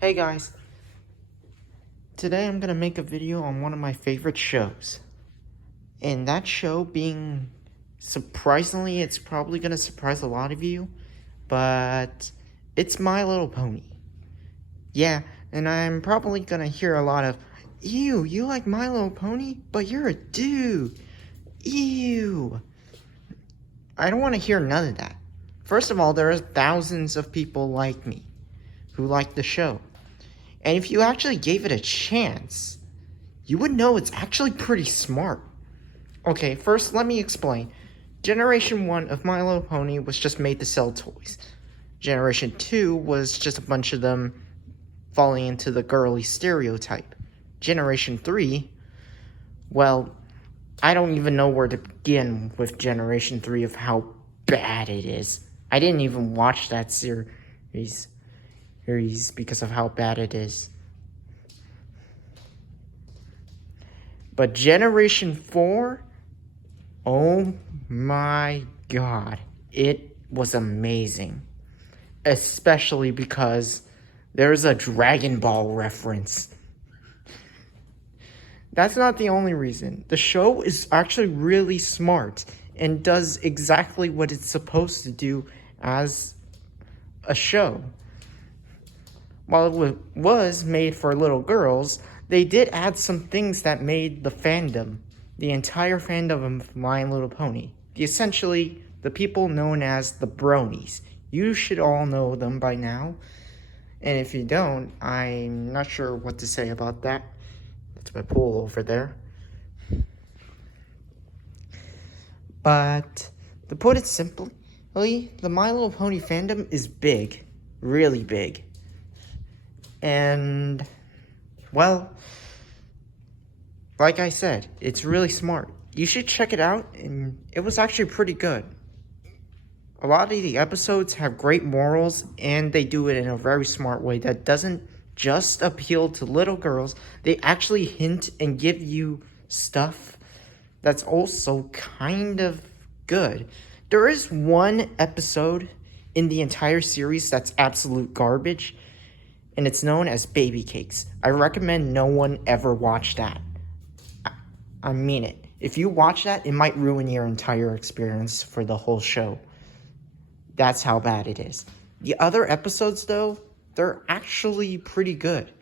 Hey guys, today I'm gonna make a video on one of my favorite shows. And that show being, surprisingly, it's probably gonna surprise a lot of you, but it's My Little Pony. Yeah, and I'm probably gonna hear a lot of, ew, you like My Little Pony? But you're a dude. Ew. I don't wanna hear none of that. First of all, there are thousands of people like me who like the show. And if you actually gave it a chance, you would know it's actually pretty smart. Okay, first let me explain. Generation 1 of My Little Pony was just made to sell toys. Generation 2 was just a bunch of them falling into the girly stereotype. Generation 3, well, I don't even know where to begin with Generation 3 of how bad it is. I didn't even watch that series because of how bad it is. But Generation 4, oh my god, it was amazing. Especially because there's a Dragon Ball reference. That's not the only reason. The show is actually really smart and does exactly what it's supposed to do as a show. While it was made for little girls, they did add some things that made the fandom, the entire fandom of My Little Pony, essentially the people known as the Bronies. You should all know them by now, and if you don't, I'm not sure what to say about that. That's my pool over there. But to put it simply, the My Little Pony fandom is big, really big. And, well, like I said, it's really smart. You should check it out, and it was actually pretty good. A lot of the episodes have great morals, and they do it in a very smart way that doesn't just appeal to little girls. They actually hint and give you stuff that's also kind of good. There is one episode in the entire series that's absolute garbage, and it's known as Baby Cakes. I recommend no one ever watch that. I mean it. If you watch that, it might ruin your entire experience for the whole show. That's how bad it is. The other episodes, though, they're actually pretty good.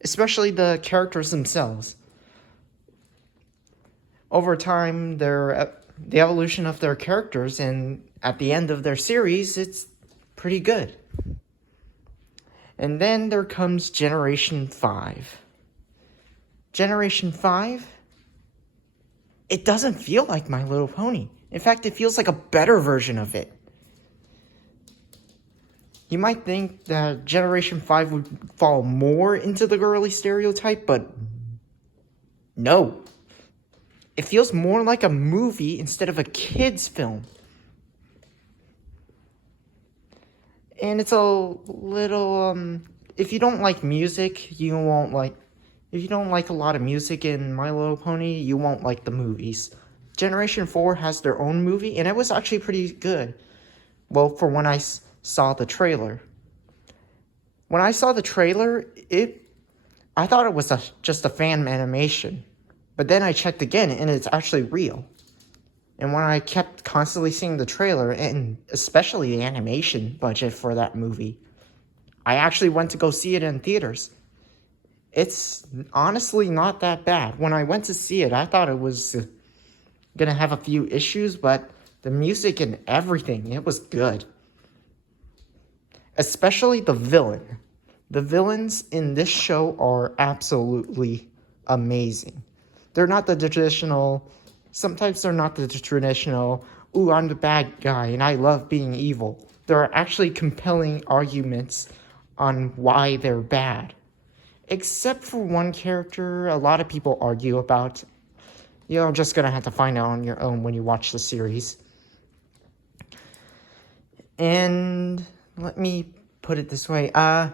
Especially the characters themselves. Over time, the evolution of their characters, and at the end of their series, it's pretty good. And then there comes Generation 5. Generation 5? It doesn't feel like My Little Pony. In fact, it feels like a better version of it. You might think that Generation 5 would fall more into the girly stereotype, but no. It feels more like a movie instead of a kid's film. And it's a little, if you don't like music, if you don't like a lot of music in My Little Pony, you won't like the movies. Generation 4 has their own movie, and it was actually pretty good. Well, for when I saw the trailer. When I saw the trailer, I thought it was just a fan animation. But then I checked again, and it's actually real. And when I kept constantly seeing the trailer, and especially the animation budget for that movie, I actually went to go see it in theaters. It's honestly not that bad. When I went to see it, I thought it was gonna have a few issues, but the music and everything, it was good. Especially the villain. The villains in this show are absolutely amazing. They're not the traditional... Sometimes they're not the traditional, ooh, I'm the bad guy and I love being evil. There are actually compelling arguments on why they're bad. Except for one character a lot of people argue about. You're just gonna have to find out on your own when you watch the series. And let me put it this way. I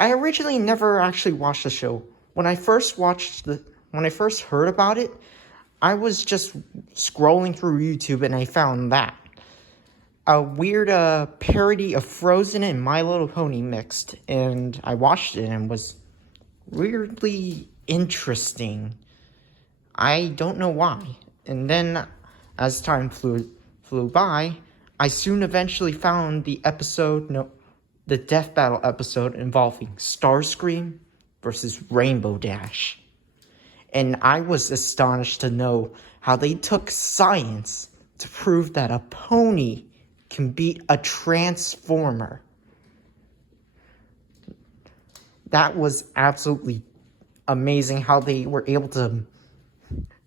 originally never actually watched the show. When I first heard about it, I was just scrolling through YouTube and I found that. a weird parody of Frozen and My Little Pony mixed, and I watched it and was weirdly interesting. I don't know why. And then, as time flew by, I soon eventually found the Death Battle episode involving Starscream versus Rainbow Dash. And I was astonished to know how they took science to prove that a pony can beat a transformer. That was absolutely amazing how they were able to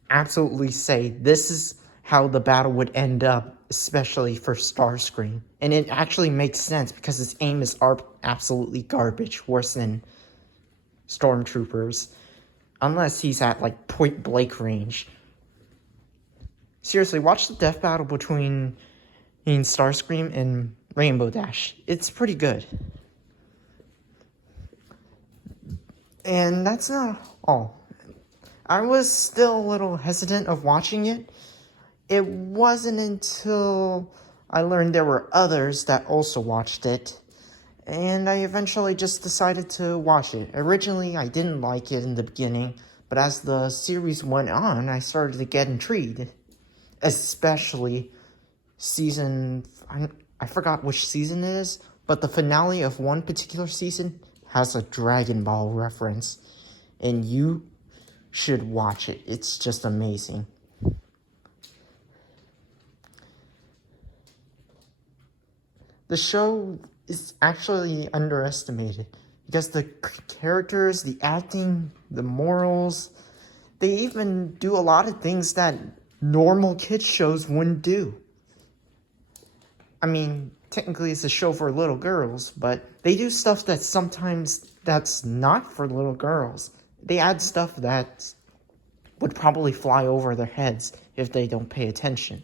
absolutely say this is how the battle would end up, especially for Starscream. And it actually makes sense because his aim is absolutely garbage, worse than Stormtroopers, unless he's at like point blank range. Seriously, watch the death battle between Starscream and Rainbow Dash. It's pretty good. And that's not all. I was still a little hesitant of watching it. It wasn't until I learned there were others that also watched it, and I eventually just decided to watch it. Originally, I didn't like it in the beginning, but as the series went on, I started to get intrigued. Especially I forgot which season it is, but the finale of one particular season has a Dragon Ball reference, and you should watch it. It's just amazing. The show is actually underestimated because the characters, the acting, the morals, they even do a lot of things that normal kids shows wouldn't do. I mean, technically it's a show for little girls, but they do stuff that sometimes that's not for little girls. They add stuff that would probably fly over their heads if they don't pay attention.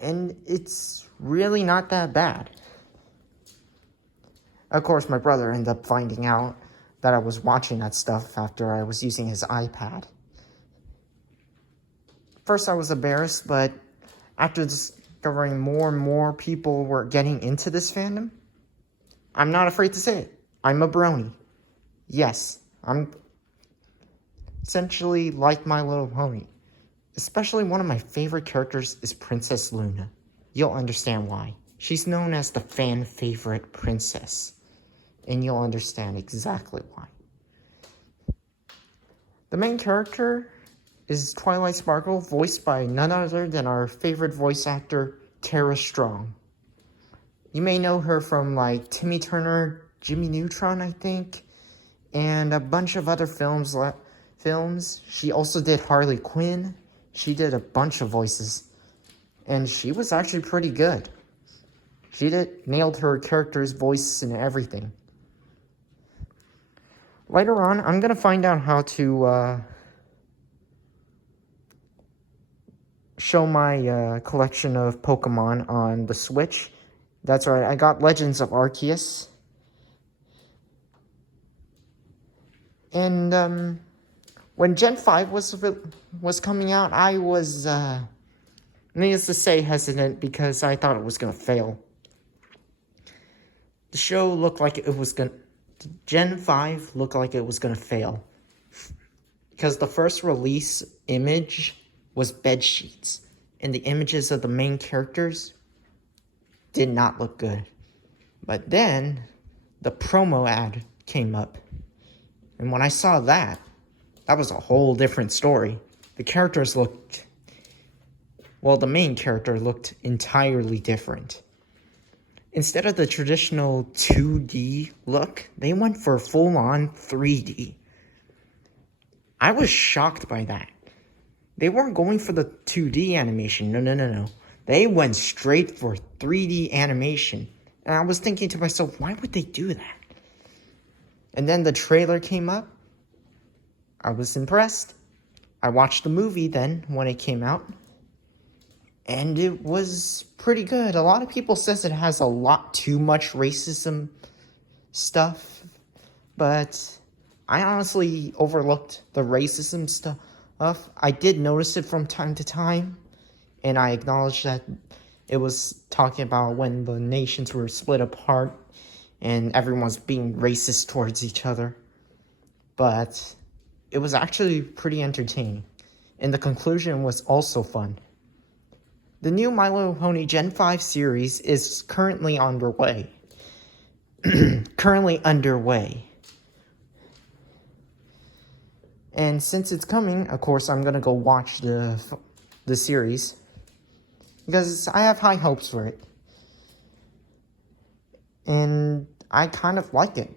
And it's really not that bad. Of course, my brother ended up finding out that I was watching that stuff after I was using his iPad. First, I was embarrassed, but after discovering more and more people were getting into this fandom, I'm not afraid to say it. I'm a brony. Yes, I'm essentially like My Little Pony. Especially one of my favorite characters is Princess Luna. You'll understand why. She's known as the fan favorite princess, and you'll understand exactly why. The main character is Twilight Sparkle, voiced by none other than our favorite voice actor, Tara Strong. You may know her from like Timmy Turner, Jimmy Neutron, I think, and a bunch of other films. She also did Harley Quinn. She did a bunch of voices, and she was actually pretty good. She nailed her character's voice and everything. Later on, I'm gonna find out how to show my collection of Pokemon on the Switch. That's right, I got Legends of Arceus. And when Gen 5 was coming out, I was, needless to say, hesitant because I thought it was going to fail. The show looked like it was going to... Gen 5 looked like it was going to fail. Because the first release image was bedsheets, and the images of the main characters did not look good. But then, the promo ad came up. And when I saw that was a whole different story. The characters looked... Well, the main character looked entirely different. Instead of the traditional 2D look, they went for full-on 3D. I was shocked by that. They weren't going for the 2D animation. No. They went straight for 3D animation. And I was thinking to myself, why would they do that? And then the trailer came up. I was impressed. I watched the movie then when it came out. And it was pretty good. A lot of people says it has a lot too much racism stuff. But I honestly overlooked the racism stuff. I did notice it from time to time. and I acknowledge that it was talking about when the nations were split apart and everyone's being racist towards each other. But it was actually pretty entertaining, and the conclusion was also fun. The new My Little Pony Gen 5 series is currently underway. And since it's coming, of course, I'm gonna go watch the series because I have high hopes for it, and I kind of like it.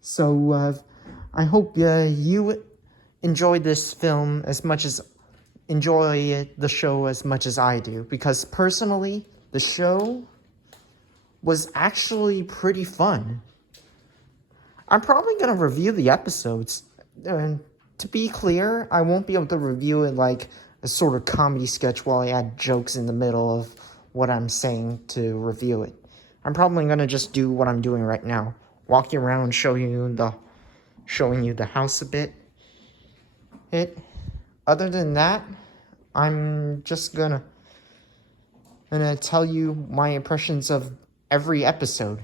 So I hope you enjoy this film as much as enjoy the show as much as I do, because personally, the show was actually pretty fun. I'm probably going to review the episodes. And to be clear, I won't be able to review it like a sort of comedy sketch while I add jokes in the middle of what I'm saying to review it. I'm probably going to just do what I'm doing right now. Walking around showing you the house a bit. Other than that, I'm just gonna tell you my impressions of every episode.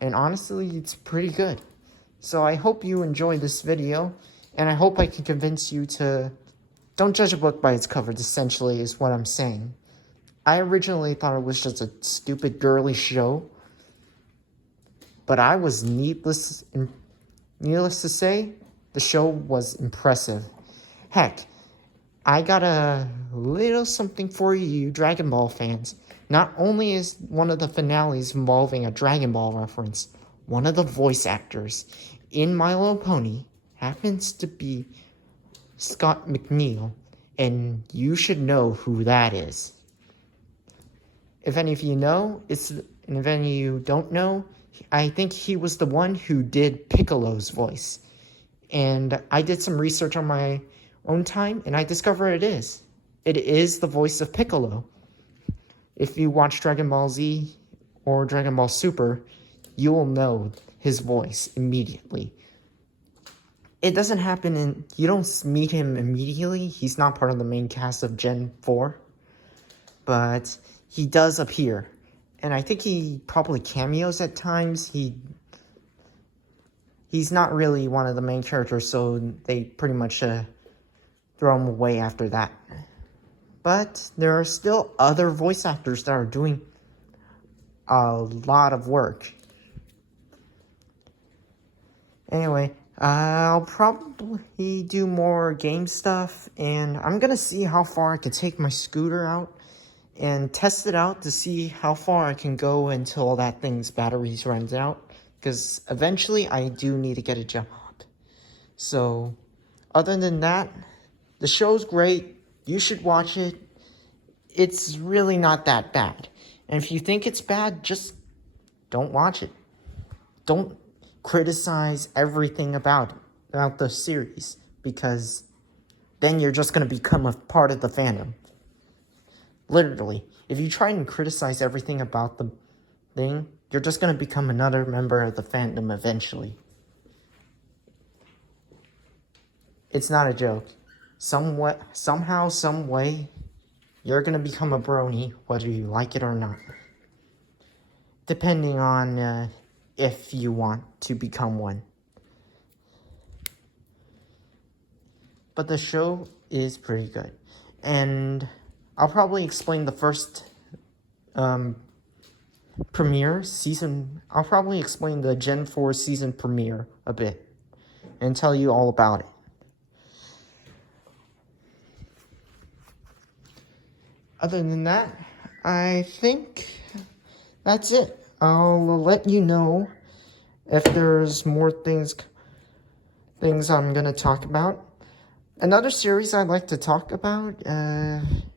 And honestly, it's pretty good. So I hope you enjoy this video, and I hope I can convince you to don't judge a book by its cover, essentially, is what I'm saying. I originally thought it was just a stupid girly show, but I was needless to say, the show was impressive. Heck, I got a little something for you Dragon Ball fans. Not only is one of the finales involving a Dragon Ball reference, one of the voice actors in My Little Pony happens to be Scott McNeil, and you should know who that is. If any of you know, and if any of you don't know, I think he was the one who did Piccolo's voice. And I did some research on my own time, and I discovered it is. It is the voice of Piccolo. If you watch Dragon Ball Z or Dragon Ball Super, you will know his voice immediately. It doesn't happen you don't meet him immediately. He's not part of the main cast of Gen 4. But he does appear. And I think he probably cameos at times. He's not really one of the main characters, so they pretty much throw him away after that. But there are still other voice actors that are doing a lot of work. Anyway, I'll probably do more game stuff, and I'm gonna see how far I can take my scooter out and test it out to see how far I can go until that thing's batteries runs out, because eventually I do need to get a job. So, other than that, the show's great. You should watch it. It's really not that bad. And if you think it's bad, just don't watch it. Don't criticize everything about the series, because then you're just going to become a part of the fandom. Literally, if you try and criticize everything about the thing, you're just going to become another member of the fandom eventually. It's not a joke. Somehow, some way, you're going to become a brony, whether you like it or not. Depending on if you want to become one. But the show is pretty good. And I'll probably explain the first premiere season. I'll probably explain the Gen 4 season premiere a bit and tell you all about it. Other than that, I think that's it. I'll let you know if there's more things I'm gonna talk about. Another series I'd like to talk about,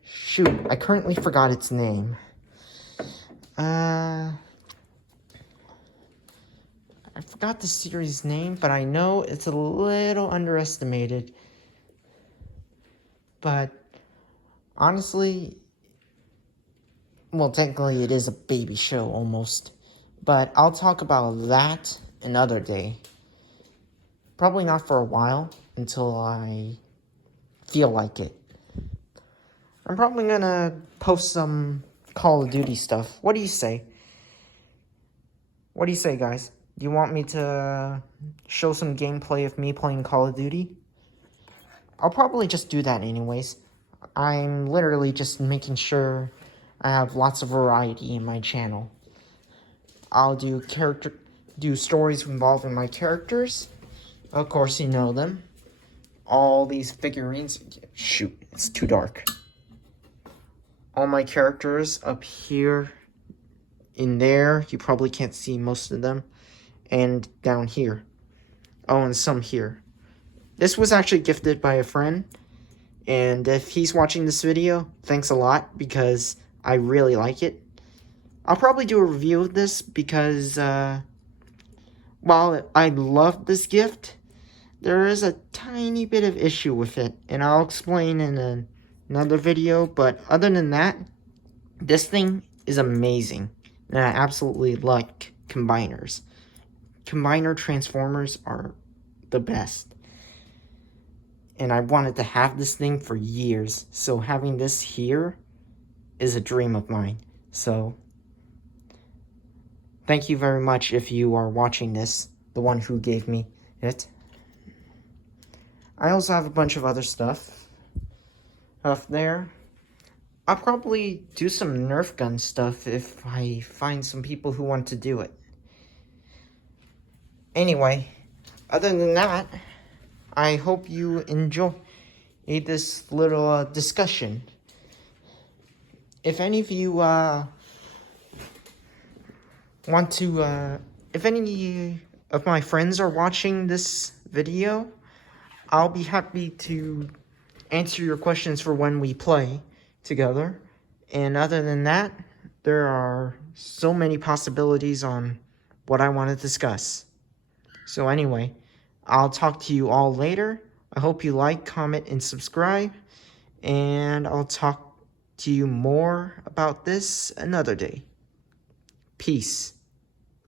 shoot, I currently forgot its name. I forgot the series name, but I know it's a little underestimated. But honestly, well, technically it is a baby show almost. But I'll talk about that another day. Probably not for a while, until I feel like it. I'm probably gonna post some Call of Duty stuff. What do you say? What do you say, guys? Do you want me to show some gameplay of me playing Call of Duty? I'll probably just do that anyways. I'm literally just making sure I have lots of variety in my channel. I'll do stories involving my characters. Of course, you know them. All these figurines. Shoot, it's too dark. All my characters up here, in there. You probably can't see most of them. And down here. Oh, and some here. This was actually gifted by a friend. And if he's watching this video, thanks a lot because I really like it. I'll probably do a review of this because, while I love this gift, there is a tiny bit of issue with it. And I'll explain in another video. But other than that, this thing is amazing. And I absolutely like combiners. Combiner transformers are the best. And I wanted to have this thing for years. So having this here is a dream of mine. So thank you very much if you are watching this. The one who gave me it. I also have a bunch of other stuff up there. I'll probably do some Nerf gun stuff if I find some people who want to do it. Anyway, other than that, I hope you enjoy this little discussion. If any of you want to, if any of my friends are watching this video, I'll be happy to answer your questions for when we play together. And other than that, there are so many possibilities on what I want to discuss. So anyway, I'll talk to you all later. I hope you like, comment, and subscribe. And I'll talk to you more about this another day. Peace.